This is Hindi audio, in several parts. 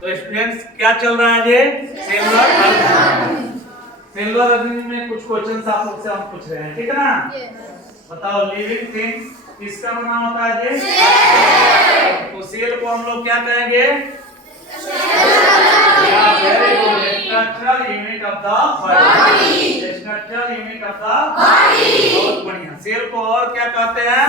तो स्टूडेंट्स क्या चल रहा है ये सेलुलर ऑर्गेनिज्म। सेलुलर ऑर्गेनिज्म में कुछ क्वेश्चंस आप लोग से हम पूछ रहे हैं, ठीक है ना। बताओ लिविंग थिंग्स किसका बना होता है ये सेल। तो सेल को हम लोग क्या कहेंगे, very good, structural unit of the body, structural unit of the body. बहुत बढ़िया। सेल को और क्या कहते हैं,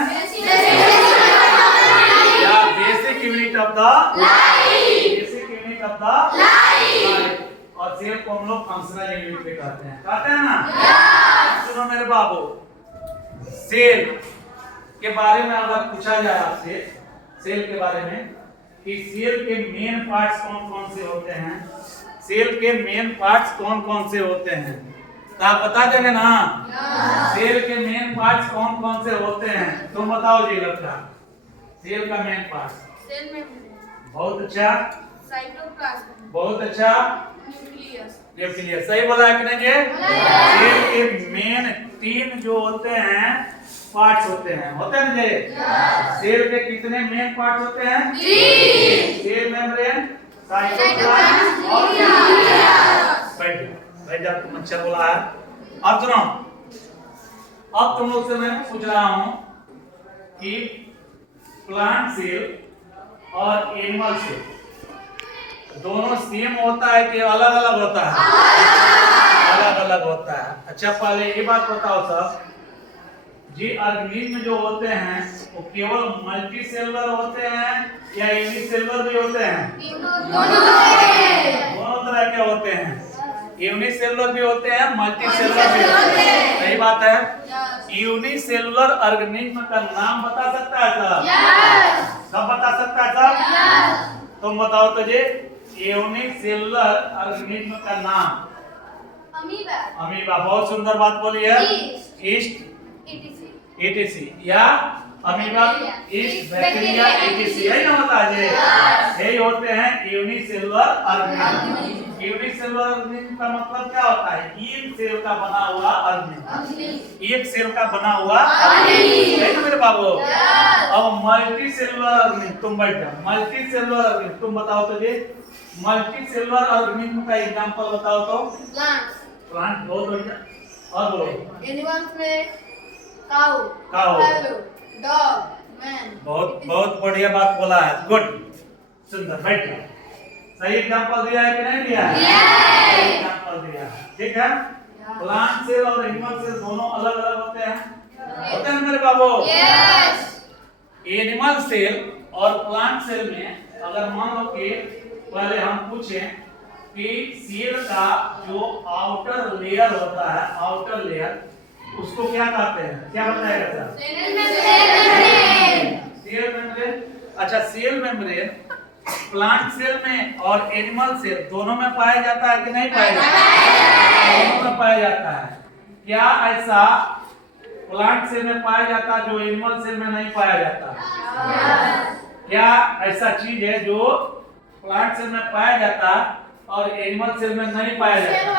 या basic unit of the life, basic unit of the life. और सेल को हम लोग फंक्शनल यूनिट भी कहते हैं ना। सुनो मेरे बाबू, सेल के बारे में अगर पूछा जाए आपसे, सेल के बारे में कि सेल के मेन पार्ट्स कौन कौन से होते हैं, सेल के मेन पार्ट्स कौन कौन से होते हैं, तो आप बता देंगे ना। सेल के मेन पार्ट्स कौन कौन से होते हैं, तुम बताओ जी लड़का। सेल का मेन पार्ट, सेल मेम्ब्रेन, बहुत अच्छा, साइटोप्लाज्म, बहुत अच्छा, न्यूक्लियस। न्यूक्लियस। सही बोला है कि नहीं ये। सेल के मेन 3 जो होते हैं पार्ट्स होते हैं ना ये। सेल के कितने मेन पार्ट्स होते हैं, 3। सेल मेम्ब्रेन, साइटोप्लाज्म और न्यूक्लियस। भाई जब तुम अच्छा बोला है। अब सुनो, अब तुम लोग से मैं पूछ रहा हूं कि प्लांट सेल और एनिमल सेल दोनों सेम होता है कि अलग अलग होता है, अलग अलग होता है। अच्छा पहले ये बात बताओ सब जी, ऑर्गेनिज्म जो होते हैं वो केवल मल्टी सेलुलर होते हैं या यूनिसेलुलर भी होते हैं, दोनों तरह के होते हैं, यूनिसेलुलर भी होते हैं, मल्टी सेलुलर भी होते हैं। सही बात है। यूनिसेलुलर ऑर्गेनिज्म का नाम बता सकता है सब, सब बता सकता है सब। तुम बताओ तो जी, यूनिसेलुलर ऑर्गेनिज्म का नाम। अमीबा, अमीबा, बहुत सुंदर बात बोली है। ईस्ट ETC या अमीबा, ईस्ट बैक्टीरिया, ETC यही ना होता है। यही होते हैं यूनिसेलुलर ऑर्गेनिज्म। यूनिसेलुलर ऑर्गेनिज्म का मतलब क्या होता है, एक सेल का बना हुआ ऑर्गेनिज्म, एक सेल का बना हुआ ऑर्गेनिज्म, है ना मेरे बाबू। अब मल्टी सेलुलर ऑर्गेनिज्म, तुम बैठ जाओ। मल्टी सेलुलर ऑर्गेनिज्म तुम बताओ तो जी, मल्टी सेलुलर ऑर्गेनिज्म का एग्जांपल बताओ तो। प्लांट, बहुत बढ़िया। और बोलो। एनिमल्स में काऊ, काऊ, डॉग, मैन। बहुत बहुत बढ़िया बात बोला है, गुड, सुंदर, बैठ जाओ। सही एग्जांपल दिया है कि नहीं दिया है, सही एग्जांपल दिया है, ठीक है। प्लांट सेल और एनिमल सेल दोनों अलग अलग होते हैं मेरे बाबू। एनिमल सेल और प्लांट सेल में अगर मान लो कि पहले हम पूछें कि सेल का जो आउटर लेयर होता है, आउटर लेयर, उसको क्या कहते हैं, क्या बताएगा सर। Cell membrane. अच्छा, सेल मेम्ब्रेन प्लांट सेल में और एनिमल सेल दोनों में पाया जाता है कि नहीं पाया जाता है, दोनों में पाया जाता है। क्या ऐसा प्लांट सेल में पाया जाता है जो एनिमल सेल में नहीं पाया जाता, क्या ऐसा चीज है जो प्लांट सेल में पाया जाता और एनिमल सेल में नहीं पाया जाता।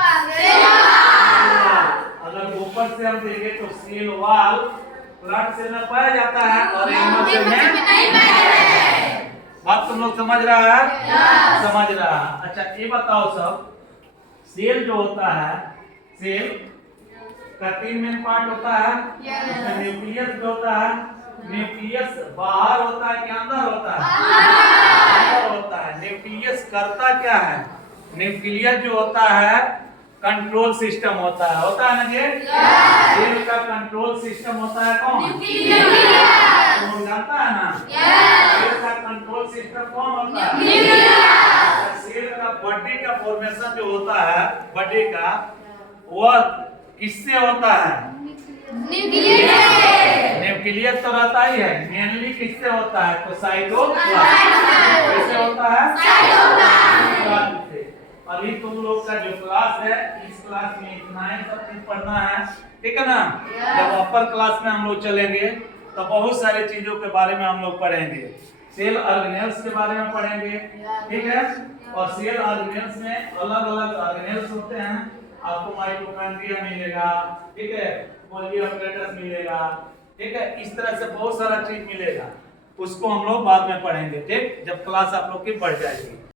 अगर ऊपर से हम देखें तो सेल वॉल प्लांट सेल में पाया जाता है और एनिमल सेल में नहीं पाया जाता है। बात तुम लोग समझ रहा है, समझ रहा है। अच्छा ये बताओ सब, सेल जो होता है, सेल का 3 मेन पार्ट होता है, उसमें न्यूक्लियस भी होता है। न्यूक्लियस बाहर होता है कि अंदर होता है, अंदर होता है। न्यूक्लियस करता क्या है, न्यूक्लियस जो होता है कंट्रोल सिस्टम होता है ना ये। सेल का कंट्रोल सिस्टम होता है कौन, तुम जानता है ना। सेल का कंट्रोल सिस्टम कौन होता है, सेल का बॉडी का फॉर्मेशन जो होता है, बॉडी का, वह किससे होता है, न्यूक्लियस तो रहता ही है, मेनली किससे होता है, तो साइटोप्लाज्म। किससे होता है, साइटोप्लाज्म से। अभी तुम लोग का जो क्लास है, इस क्लास में इतना ही सब चीज पढ़ना है, ठीक है ना। जब अपर क्लास में हम लोग चलेंगे तो बहुत सारी चीजों के बारे में हम लोग पढ़ेंगे। सेल ऑर्गेनेल्स के बारे में पढ़ेंगे, ठीक है। और सेल ऑर्गेनेल्स में अलग अलग ऑर्गेनेल्स होते हैं। आपको माइटोकॉन्ड्रिया मिलेगा, ठीक है, गोल्गी ऑपरेटस मिलेगा, ठीक है। इस तरह से बहुत सारा चीज मिलेगा, उसको हम लोग बाद में पढ़ेंगे, ठीक, जब क्लास आप लोग की बढ़ जाएगी।